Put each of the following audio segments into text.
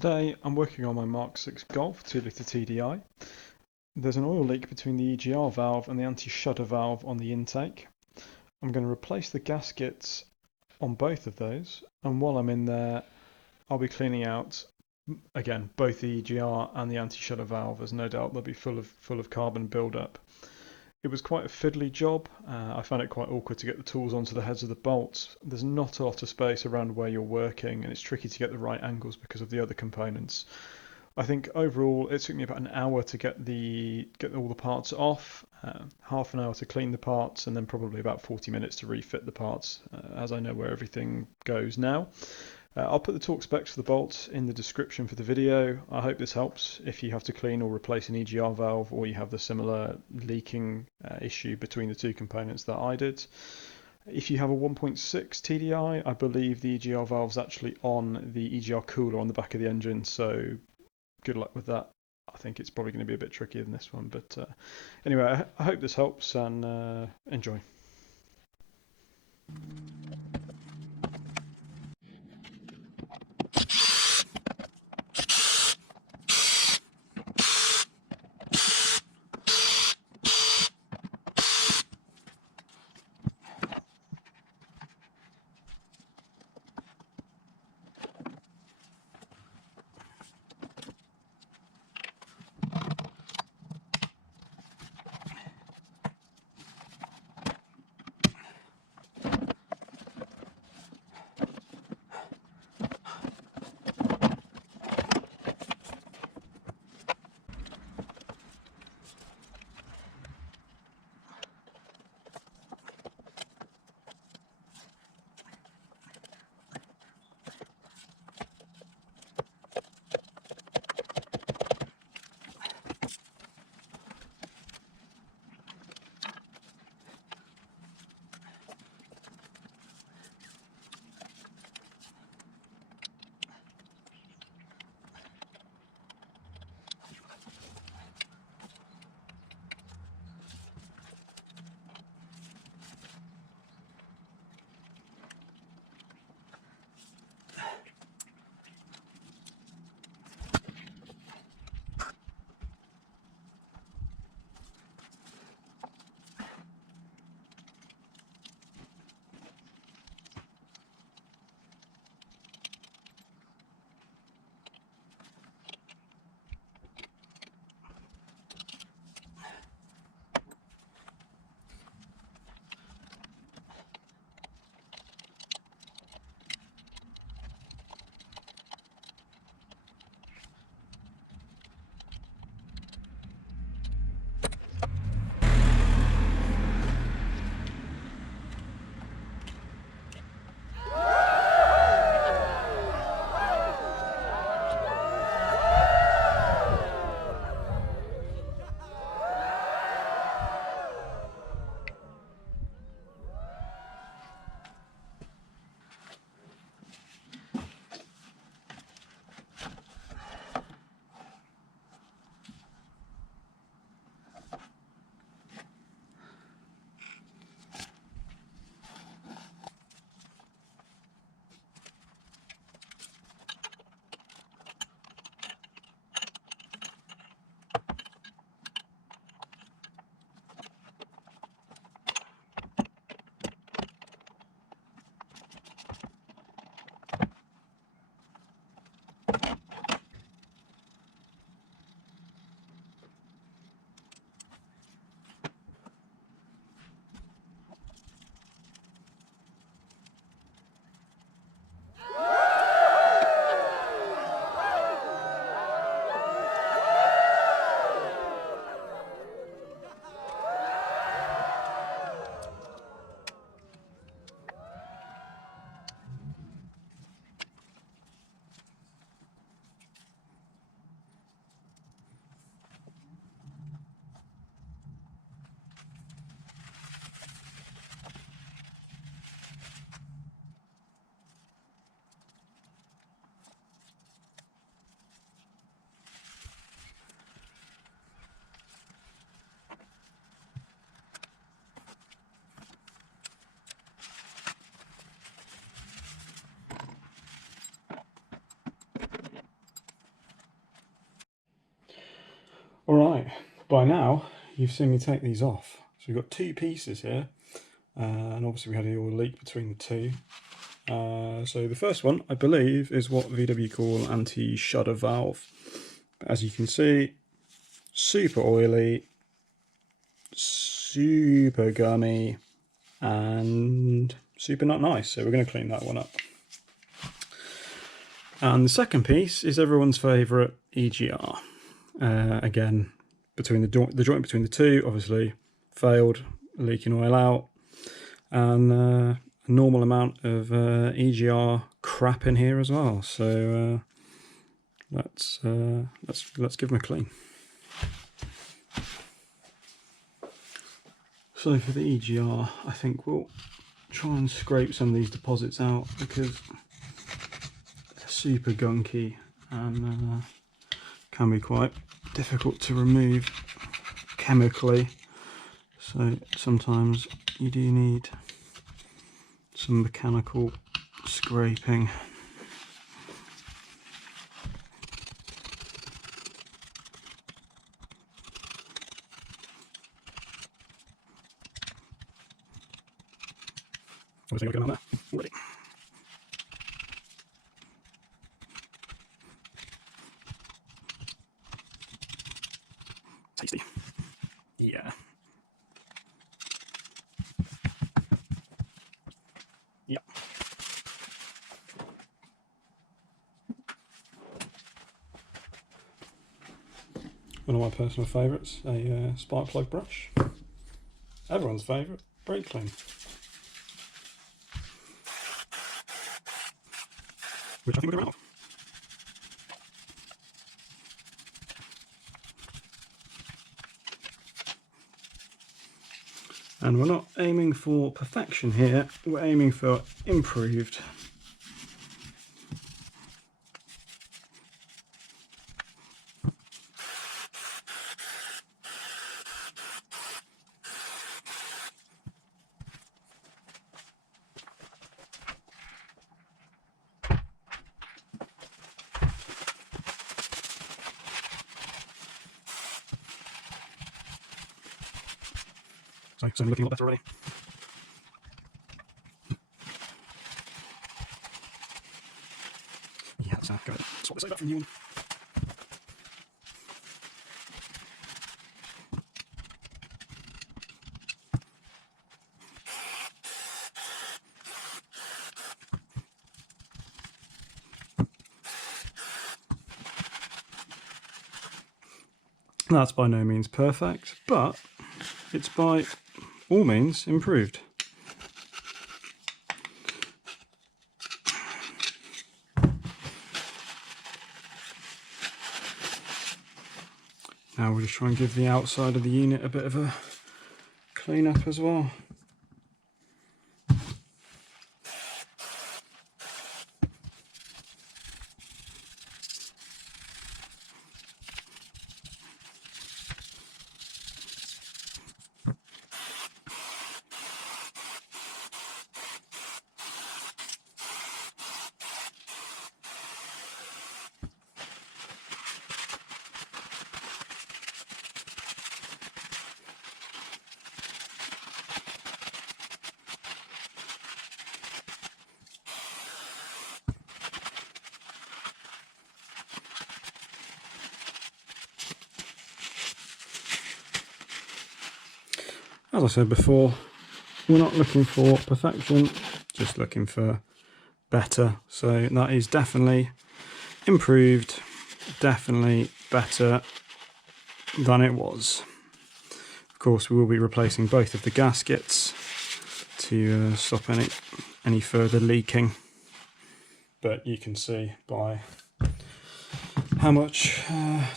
Today I'm working on my Mark 6 Golf 2.0 TDi. There's an oil leak between the EGR valve and the anti-shudder valve on the intake. I'm going to replace the gaskets on both of those, and while I'm in there I'll be cleaning out again both the EGR and the anti-shudder valve, as no doubt they'll be full of carbon buildup. It was quite a fiddly job. I found it quite awkward to get the tools onto the heads of the bolts. There's not a lot of space around where you're working, and it's tricky to get the right angles because of the other components. I think overall it took me about an hour to get all the parts off, half an hour to clean the parts, and then probably about 40 minutes to refit the parts, as I know where everything goes now. I'll put the Torx specs for the bolts in the description for the video. I hope this helps if you have to clean or replace an EGR valve, or you have the similar leaking issue between the two components that I did. If you have a 1.6 TDI, I believe the EGR valve's actually on the EGR cooler on the back of the engine, so good luck with that. I think it's probably going to be a bit trickier than this one, but anyway, I hope this helps, and enjoy. Alright, by now you've seen me take these off. So we've got two pieces here, and obviously we had a oil leak between the two. So the first one, I believe, is what VW call anti-shudder valve. But as you can see, super oily, super gummy, and super not nice. So we're going to clean that one up. And the second piece is everyone's favourite EGR. Again, between the joint between the two, obviously failed, leaking oil out, and a normal amount of EGR crap in here as well. So let's give them a clean. So for the EGR, I think we'll try and scrape some of these deposits out because they're super gunky and can be quite difficult to remove chemically. So sometimes you do need some mechanical scraping. Obviously, what's going on there already. Tasty. Yeah. Yep. One of my personal favourites, a spark plug brush. Everyone's favourite, brake clean. Which I think we're going to run out of. And we're not aiming for perfection here, we're aiming for improved. So I'm looking a lot better already. Yeah, let's go ahead. Swap this over from the new one. That's by no means perfect, but it's by all means improved. Now we'll just try and give the outside of the unit a bit of a clean up as well. As I said before, we're not looking for perfection, just looking for better. So that is definitely improved, definitely better than it was. Of course, we will be replacing both of the gaskets to stop any further leaking. But you can see by how much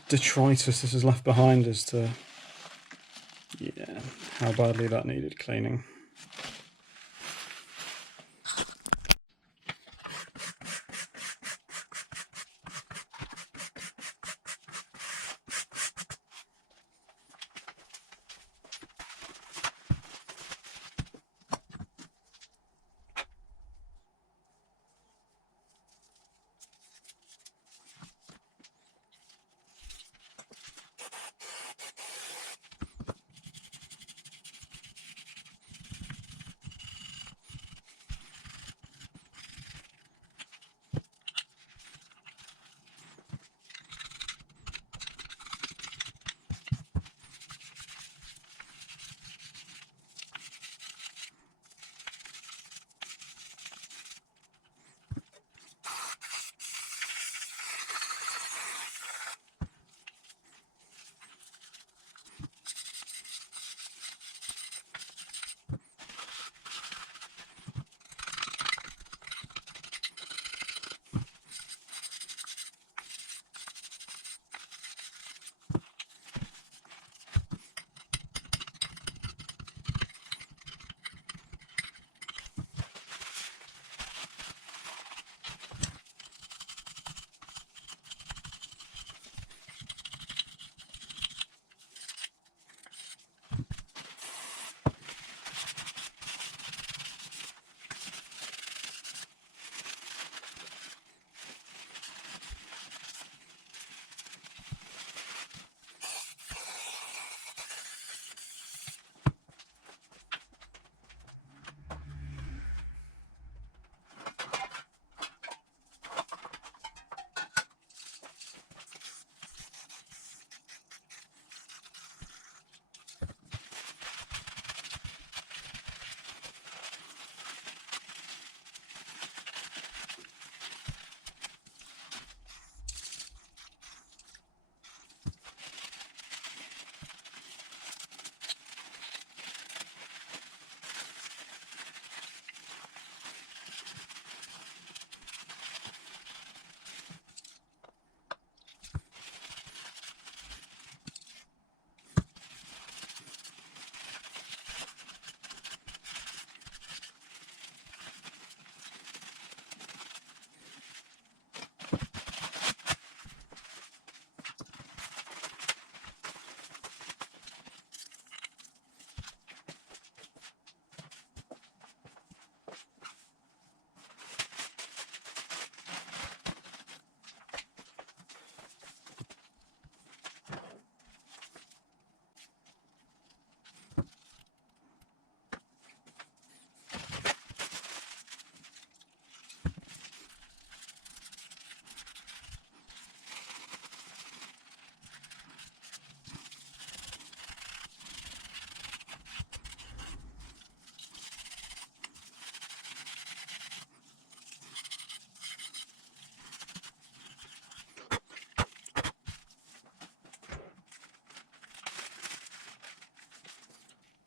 detritus this has left behind as to how badly that needed cleaning.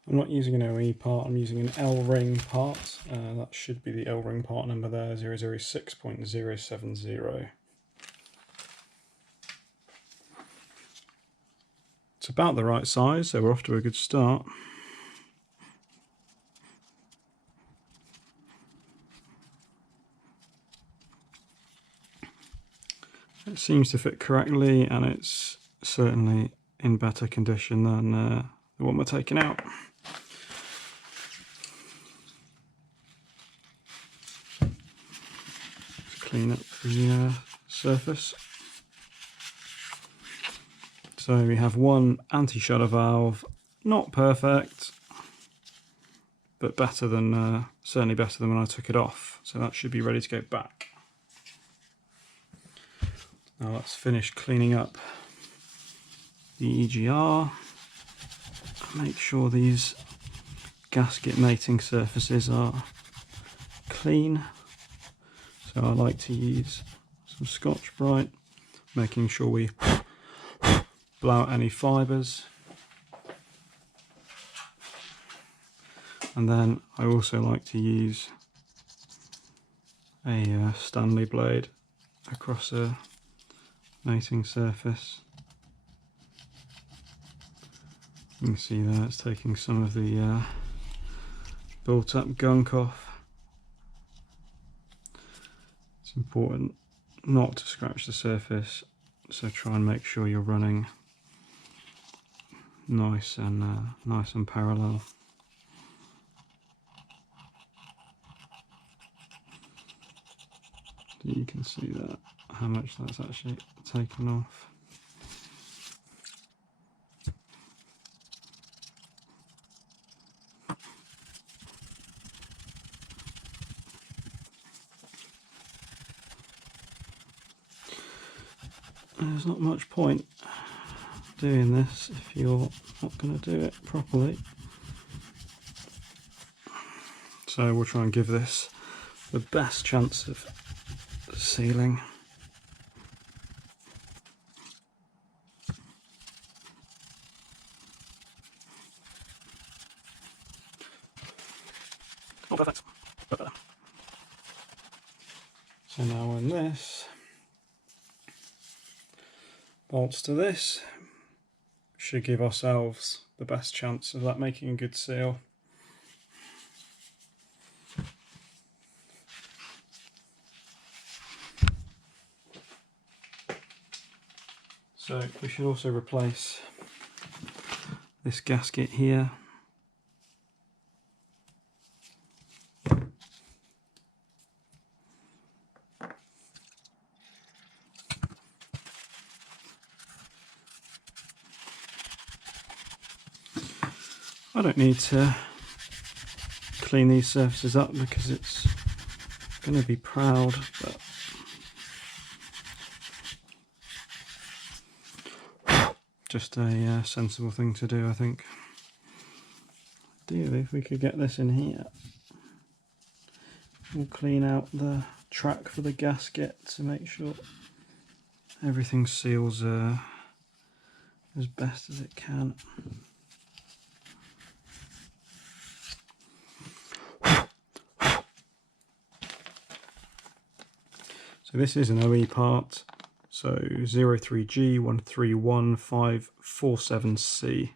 I'm not using an OE part, I'm using an Elring part. That should be the Elring part number there, 006.070. It's about the right size, so we're off to a good start. It seems to fit correctly, and it's certainly in better condition than the one we're taking out. Let's clean up the surface. So we have one anti-shudder valve, not perfect, but better than, certainly better than when I took it off. So that should be ready to go back. Now let's finish cleaning up the EGR. Make sure these gasket mating surfaces are clean. So I like to use some Scotch-Brite, making sure we blow out any fibres. And then I also like to use a Stanley blade across a mating surface. You can see there it's taking some of the built up gunk off. It's important not to scratch the surface, so try and make sure you're running nice and parallel. You can see that how much that's actually taken off. There's not much point doing this if you're not going to do it properly. So we'll try and give this the best chance of sealing. Oh, perfect. So now when this bolts to this, should give ourselves the best chance of that making a good seal. So we should also replace this gasket here. I don't need to clean these surfaces up because it's going to be proud, but just a sensible thing to do, I think. Ideally, if we could get this in here, we'll clean out the track for the gasket to make sure everything seals as best as it can. So this is an OE part, so 03G131547C.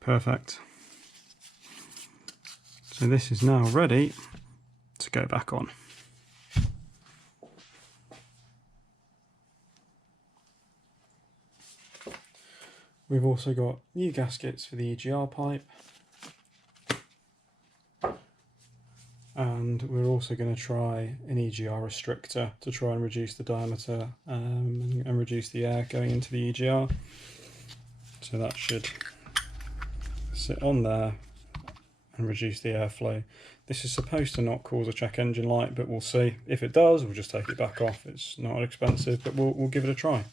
Perfect. So this is now ready to go back on. We've also got new gaskets for the EGR pipe, and we're also going to try an EGR restrictor to try and reduce the diameter and reduce the air going into the EGR. So that should sit on there and reduce the airflow. This is supposed to not cause a check engine light, but we'll see. If it does, we'll just take it back off. It's not expensive, but we'll give it a try.